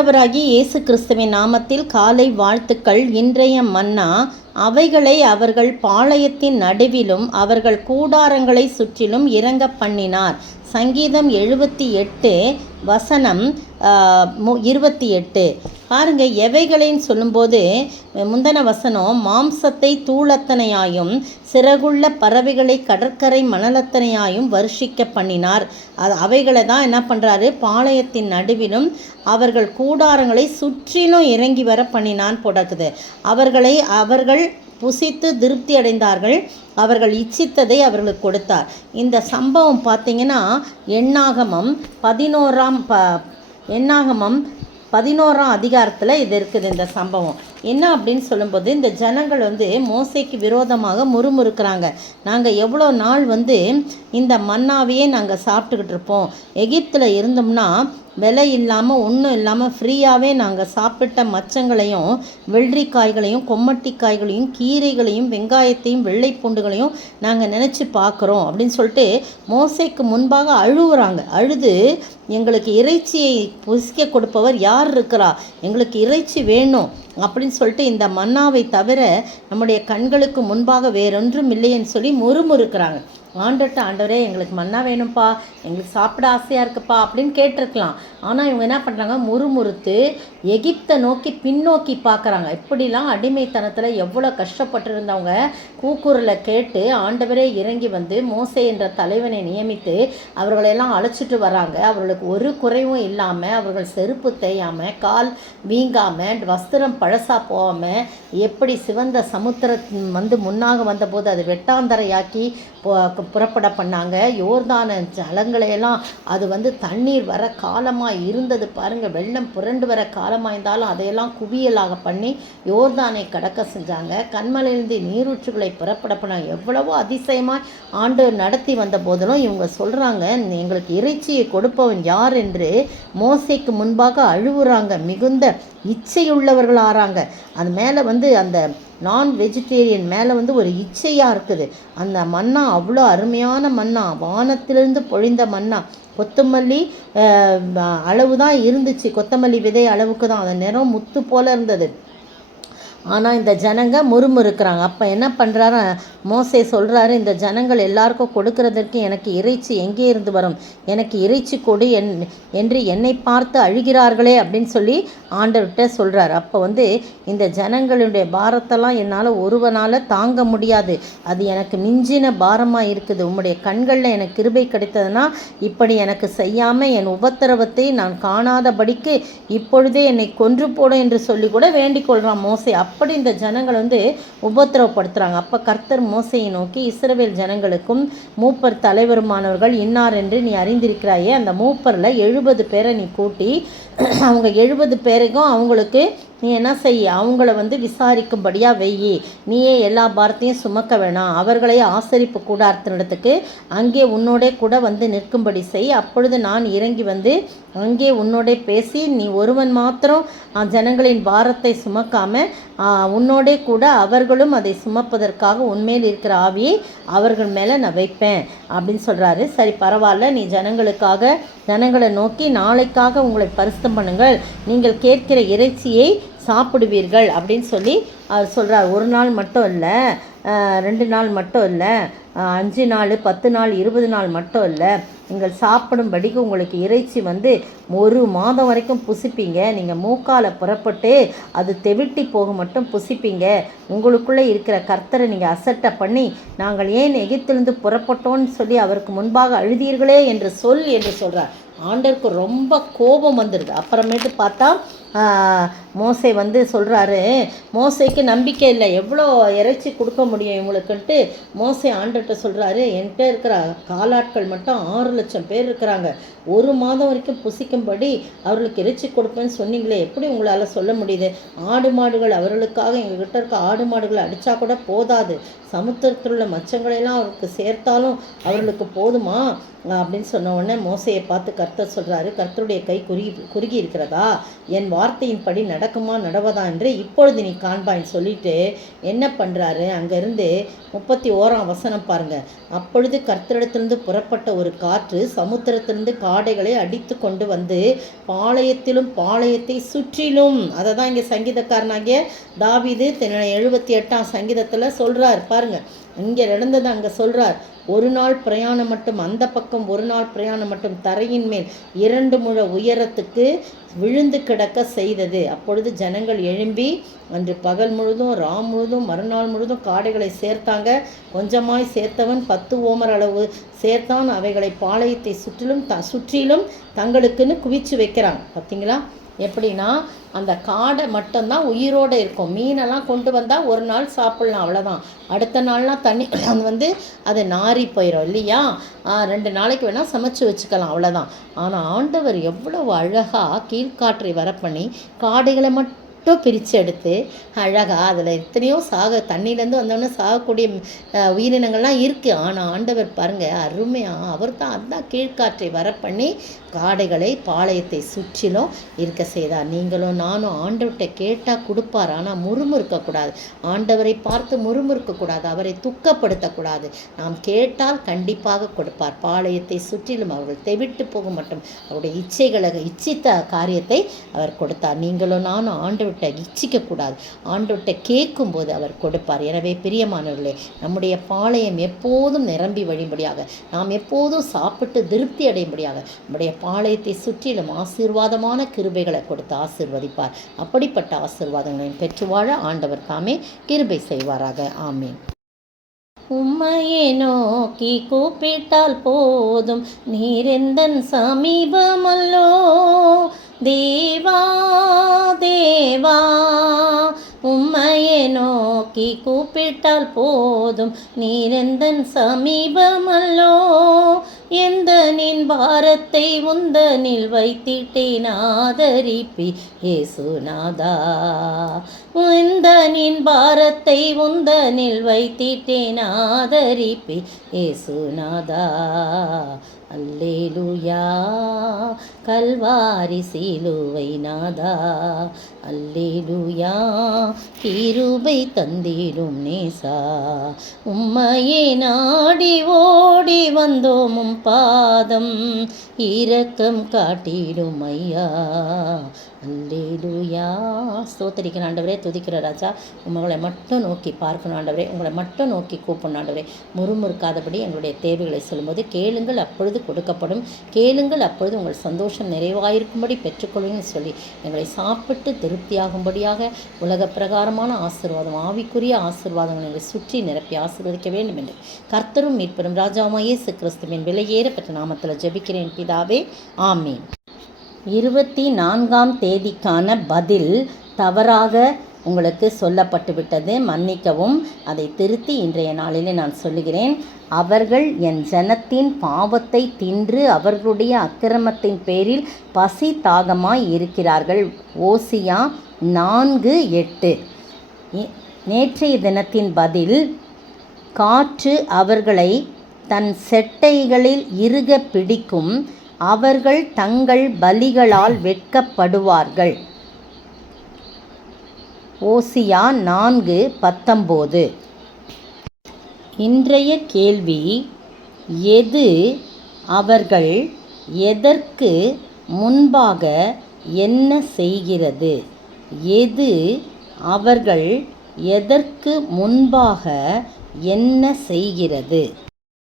ஆண்டவராகிய இயேசு கிறிஸ்துவின் நாமத்தில் காலை வாழ்த்துக்கள். இன்றைய மன்னா, அவைகளை அவர்கள் பாளையத்தின் நடுவிலும் அவர்கள் கூடாரங்களை சுற்றிலும் இறங்க பண்ணினார். சங்கீதம் 78 வசனம் 28. பாருங்க, எவைகளைன்னு சொல்லும்போது முந்தன வசனம் மாம்சத்தை தூளத்தனையாயும் சிறகுள்ள பறவைகளை கடற்கரை மணலத்தனையாயும் வருஷிக்க பண்ணினார். அவைகளை தான் என்ன பண்ணுறாரு, பாளையத்தின் நடுவிலும் அவர்கள் கூடாரங்களை சுற்றிலும் இறங்கி வர பண்ணினான் போடக்குது. அவர்கள் புசித்து திருப்தி அடைந்தார்கள், அவர்கள் இச்சித்ததை அவர்களுக்கு கொடுத்தார். இந்த சம்பவம் பார்த்தீங்கன்னா எண்ணாகமம் 11ஆம் அதிகாரத்தில் இது இருக்குது. இந்த சம்பவம் என்ன அப்படின்னு சொல்லும்போது, இந்த ஜனங்கள் மோசேக்கு விரோதமாக முறுமுறுக்கிறாங்க. நாங்கள் எவ்வளோ நாள் இந்த மன்னாவையே நாங்கள் சாப்பிட்டுக்கிட்டு இருப்போம், எகிப்தில் இருந்தோம்னா விலை இல்லாமல் ஒன்றும் இல்லாமல் ஃப்ரீயாகவே நாங்கள் சாப்பிட்ட மச்சங்களையும் வெள்ளரிக்காய்களையும் கொம்மட்டிக்காய்களையும் கீரைகளையும் வெங்காயத்தையும் வெள்ளை பூண்டுகளையும் நாங்கள் நினச்சி பார்க்குறோம் அப்படின்னு சொல்லிட்டு மோசேக்கு முன்பாக அழுகுறாங்க. அழுது, எங்களுக்கு இறைச்சியை புசிக்க கொடுப்பவர் யார் இருக்கிறா, எங்களுக்கு இறைச்சி வேணும் அப்படின்னு சொல்லிட்டு இந்த மன்னாவை தவிர நம்முடைய கண்களுக்கு முன்பாக வேறொன்றும் இல்லைன்னு சொல்லி முறுமுறுக்கிறாங்க. ஆண்டவரே எங்களுக்கு மன்னா வேணும்ப்பா, எங்களுக்கு சாப்பிட ஆசையாக இருக்குப்பா அப்படின்னு கேட்டிருக்கலாம். ஆனால் இவங்க என்ன பண்ணுறாங்க, முறுமுறுத்து எகிப்தை நோக்கி பின்னோக்கி பார்க்குறாங்க. இப்படிலாம் அடிமைத்தனத்தில் எவ்வளோ கஷ்டப்பட்டுருந்தவங்க கூக்குரலை கேட்டு ஆண்டவரே இறங்கி மோசே என்ற தலைவனை நியமித்து அவர்களெல்லாம் அழைச்சிட்டு வராங்க. அவர்களுக்கு ஒரு குறைவும் இல்லாமல், அவர்கள் செருப்பு தேயாமல், கால் வீங்காமல், வஸ்திரம் பழசா போகாமல், எப்படி சிவந்த சமுத்திரம் முன்னாக வந்தபோது அது வெட்டாந்தரையாக்கி புறப்பட பண்ணாங்க. யோர்தான ஜலங்களையெல்லாம் அது தண்ணீர் வர காலமாக இருந்தது பாருங்கள். வெள்ளம் புரண்டு வர காலமாக இருந்தாலும் அதையெல்லாம் குவியலாக பண்ணி யோர்தானை கடக்க செஞ்சாங்க. கண்மலையிலிருந்து நீரூற்றுகளை புறப்பட பண்ணாங்க. எவ்வளவோ அதிசயமாக ஆண்டு நடத்தி வந்த போதிலும் இவங்க சொல்கிறாங்க, எங்களுக்கு இறைச்சியை கொடுப்பவன் யார் என்று மோசேக்கு முன்பாக அழுவுறாங்க. மிகுந்த இச்சையுள்ளவர்கள் ஆறாங்க. அது மேலே அந்த நான் வெஜிடேரியன் மேலே ஒரு இச்சையாக இருக்குது. அந்த மன்னா அவ்வளோ அருமையான மன்னா, வானத்திலிருந்து பொழிந்த மன்னா. கொத்தமல்லி அளவு தான் இருந்துச்சு, கொத்தமல்லி விதை அளவுக்கு தான். அந்த நிறம் முத்து போல் இருந்தது. ஆனால் இந்த ஜனங்க முறுமுறுக்கிறாங்க. அப்போ என்ன பண்ணுறாரு மோசே, சொல்கிறாரு, இந்த ஜனங்கள் எல்லாருக்கும் கொடுக்கறதற்கு எனக்கு இறைச்சி எங்கே இருந்து வரும், எனக்கு இறைச்சி கொடு என்று என்னை பார்த்து அழுகிறார்களே அப்படின்னு சொல்லி ஆண்டவர்கிட்ட சொல்கிறார். அப்போ இந்த ஜனங்களுடைய பாரத்தெல்லாம் என்னால் ஒருவனால் தாங்க முடியாது, அது எனக்கு மிஞ்சின பாரமாக இருக்குது. உம்முடைய கண்களில் எனக்கு கிருபை கிடைத்ததுன்னா இப்படி எனக்கு செய்யாமல் என் உபத்திரவத்தை நான் காணாதபடிக்கு இப்பொழுதே என்னை கொன்று போடும் என்று சொல்லி கூட வேண்டிக் கொள்கிறான் மோசே. அப்படி இந்த ஜனங்கள் உபத்திரவப்படுத்துகிறாங்க. அப்போ கர்த்தர் மோசையை நோக்கி, இஸ்ரவேல் ஜனங்களுக்கும் மூப்பர் தலைவருமானவர்கள் இன்னார் என்று நீ அறிந்திருக்கிறாயே, அந்த மூப்பரில் 70 பேரை நீ கூட்டி அவங்க 70 பேருக்கும் அவங்களுக்கு நீ என்ன செய்ய, அவங்கள விசாரிக்கும்படியாக வெய்யி, நீயே எல்லா பாரத்தையும் சுமக்க வேணாம், அவர்களை ஆசரிப்பு கூடாரத்தினிடத்துக்கு அங்கே உன்னோடே கூட நிற்கும்படி செய். அப்பொழுது நான் இறங்கி அங்கே உன்னோடே பேசி, நீ ஒருவன் மாத்திரம் ஜனங்களின் பாரத்தை சுமக்காம உன்னோடே கூட அவர்களும் அதை சுமப்பதற்காக உன்மேல் இருக்கிற ஆவியை அவர்கள் மேலே நான் வைப்பேன் அப்படின்னு சொல்கிறாரு. சரி, பரவாயில்ல, நீ ஜனங்களை நோக்கி நாளைக்காக உங்களை பரிசுத்தம் பண்ணுங்கள், நீங்கள் கேட்கிற இறைச்சியை சாப்பிடுவீர்கள் அப்படின்னு சொல்லி அவர் சொல்கிறார். ஒரு நாள் மட்டும் இல்லை, 2 நாள் மட்டும் இல்லை, 5 நாள் 10 நாள் 20 நாள் மட்டும் இல்லை, நீங்கள் சாப்பிடும்படிக்கு உங்களுக்கு இறைச்சி 1 மாதம் வரைக்கும் புசிப்பீங்க. நீங்கள் மூக்கால் புறப்பட்டு அது தெவிட்டி போக மட்டும் புசிப்பீங்க. உங்களுக்குள்ளே இருக்கிற கர்த்தரை நீங்கள் அசட்டை பண்ணி, நாங்கள் ஏன் எகிப்திலிருந்து புறப்பட்டோன்னு சொல்லி அவருக்கு முன்பாக அழுதீர்களே என்று சொல்கிறார். ஆண்டருக்கு ரொம்ப கோபம் வந்துடுது. அப்புறமேட்டு பார்த்தா மோசே சொல்கிறாரு, மோசேக்கு நம்பிக்கை இல்லை, எவ்வளோ இறைச்சி கொடுக்க முடியும் இவங்களுக்குன்ட்டு மோசே ஆண்டர்கிட்ட சொல்கிறாரு, என்கிட்ட இருக்கிற காலாட்கள் மட்டும் 6 லட்சம் பேர் இருக்கிறாங்க, 1 மாதம் வரைக்கும் புசிக்கும்படி அவர்களுக்கு இறைச்சி கொடுப்பேன்னு சொன்னீங்களே, எப்படி உங்களால் சொல்ல முடியுது? ஆடு மாடுகள் அவர்களுக்காக எங்ககிட்ட இருக்க ஆடு மாடுகளை அடித்தா கூட போதாது, சமுத்திரத்தில் உள்ள மச்சங்களையெல்லாம் அவருக்கு சேர்த்தாலும் அவர்களுக்கு போதுமா அப்படின்னு சொன்ன உடனே மோசையை பார்த்து கர்த்தர் சொல்கிறாரு, கர்த்தருடைய கை குறுகி இருக்கிறதா, என் வார்த்தையின்படி நடக்குமா நடவதா என்று இப்பொழுது நீ காண்பாயின்னு சொல்லிட்டு என்ன பண்ணுறாரு, அங்கேருந்து 31ஆம் வசனம் பாருங்கள். அப்பொழுது கர்த்தரிடத்திலிருந்து புறப்பட்ட ஒரு காற்று சமுத்திரத்திலிருந்து காடைகளை அடித்து கொண்டு வந்து பாளையத்திலும் பாளையத்தை சுற்றிலும், அதை தான் இங்கே சங்கீதக்காரனாகிய தாவீது 78ஆம் சங்கீதத்தில் சொல்கிறார் பாருங்கள். இங்கே நடந்தது அங்கே சொல்கிறார். ஒரு நாள் பிரயாணம் மட்டும் அந்த பக்கம், ஒரு நாள் பிரயாணம் மட்டும் தரையின் மேல் 2 முழ உயரத்துக்கு விழுந்து கிடக்க செய்தது. அப்பொழுது ஜனங்கள் எழும்பி அன்று பகல் முழுதும் முழுதும் மறுநாள் முழுதும் காடைகளை சேர்த்தாங்க. கொஞ்சமாய் சேர்த்தவன் 10 ஓமர் அளவு சேர்த்தான். அவைகளை பாளையத்தை சுற்றிலும் தங்களுக்குன்னு குவிச்சு வைக்கிறான். பார்த்தீங்களா எப்படின்னா, அந்த காடை மட்டும்தான் உயிரோடு இருக்கும். மீனெல்லாம் கொண்டு வந்தால் ஒரு நாள் சாப்பிட்லாம், அவ்வளோதான். அடுத்த நாள்லாம் தண்ணி அது நாரி போயிடும் இல்லையா. 2 நாளைக்கு வேணால் சமைச்சு வச்சுக்கலாம், அவ்வளோதான். ஆனால் ஆண்டவர் எவ்வளவு அழகாக கீழ்காற்றை வர பண்ணி காடைகளை மட்டும் பிரித்து எடுத்து அழகாக அதில் எத்தனையோ தண்ணியிலேருந்து வந்தோடனே சாகக்கூடிய உயிரினங்கள்லாம் இருக்குது. ஆனால் ஆண்டவர் பாருங்கள் அருமையாக அவர் தான் அதுதான் கீழ்காற்றை வர பண்ணி காடைகளை பாளையத்தை சுற்றிலும் இருக்க செய்தார். நீங்களும் நானும் ஆண்டவர்கிட்ட கேட்டால் கொடுப்பார். ஆனால் முறுமுறுக்கக்கூடாது. ஆண்டவரை பார்த்து முறுமுறுக்கக்கூடாது. அவரை துக்கப்படுத்தக்கூடாது. நாம் கேட்டால் கண்டிப்பாக கொடுப்பார். பாளையத்தை சுற்றிலும் அவர்கள் தெவிட்டு போக மட்டும் அவருடைய இச்சித்த காரியத்தை அவர் கொடுத்தார். நீங்களும் நானும் ஆண்டவர்கிட்ட இச்சிக்கக்கூடாது. ஆண்டவர்கிட்ட கேட்கும்போது அவர் கொடுப்பார். எனவே பிரியமானவர்களே, நம்முடைய பாளையம் எப்போதும் நிரம்பி வழிபடியாக, நாம் எப்போதும் சாப்பிட்டு திருப்தி அடையும்படியாக நம்முடைய பாளையத்தை சுற்றிலும் ஆசீர்வாதமான கிருபைகளை கொடுத்து ஆசீர்வதிப்பார். அப்படிப்பட்ட ஆசீர்வாதங்களை பெற்று வாழ ஆண்டவர் தாமே கிருபை செய்வாராக. ஆமீன். உம்மையே நோக்கி கூப்பிட்டால் போதும், நீரெந்தன் சமீபமல்லோ தேவா தேவா. உம்மையே நோக்கி கூப்பிட்டால் போதும், நீரெந்தன் சமீபமல்லோ. எந்த நின் பாரத்தை உந்தனில் வைத்திட்டேன் ஆதரிப்பி ஏசுநாதா. எந்த நின் பாரத்தை உந்தனில் வைத்திட்டேன் ஆதரிப்பி ஏசுநாதா. அல்லேலூயா கல்வாரி சிலுவை நாதா. அல்லேலூயா கிருபை தந்திடும் நேசா. உம்மையே நாடி ஓடி வந்தோமும் பாதம் இரக்கம் காட்டிடும் ஐயா. அல்லேலூயா. ஸ்தோத்திரிக்கிற ஆண்டவரே, துதிக்கிற ராஜா, உங்களை மட்டும் நோக்கி பார்க்கணும் ஆண்டவரே, உங்களை மட்டும் நோக்கி கூப்பிடணும் ஆண்டவரே. முறுமுறுக்காதபடி எங்களுடைய தேவைகளை சொல்லும்போது கேளுங்கள் அப்பொழுது கொடுக்கப்படும், கேளுங்கள் அப்பொழுது உங்கள் சந்தோஷம் நிறைவாயிருக்கும்படி பெற்றுக்கொள்ளுன்னு சொல்லி எங்களை சாப்பிட்டு திருப்தியாகும்படியாக உலக பிரகாரமான ஆசீர்வாதம், ஆவிக்குரிய ஆசீர்வாதங்கள் எங்களை சுற்றி நிரப்பி ஆசீர்வதிக்க வேண்டும் என்று கர்த்தரும் மீட்பெரும் ராஜாவாகிய இயேசு கிறிஸ்துவின் விலையேற பெற்ற நாமத்தில் ஜெபிக்கிறேன் பிதாவே. ஆமீன். 24ஆம் தேதிக்கான பதில் தவறாக உங்களுக்கு சொல்லப்பட்டு விட்டது, மன்னிக்கவும். அதை திருத்தி இன்றைய நாளிலே நான் சொல்லுகிறேன். அவர்கள் என் ஜனத்தின் பாவத்தை தின்று அவர்களுடைய அக்கிரமத்தின் பேரில் பசி தாகமாய் இருக்கிறார்கள். ஓசியா 4:8. நேற்றைய தினத்தின் பதில், காற்று அவர்களை தன் செட்டைகளில் இறுக பிடிக்கும், அவர்கள் தங்கள் பலிகளால் வெட்கப்படுவார்கள். ஓசியா 4:19. இன்றைய கேள்வி, எது அவர்கள் எதற்கு முன்பாக என்ன செய்கிறது? எது அவர்கள் எதற்கு முன்பாக என்ன செய்கிறது?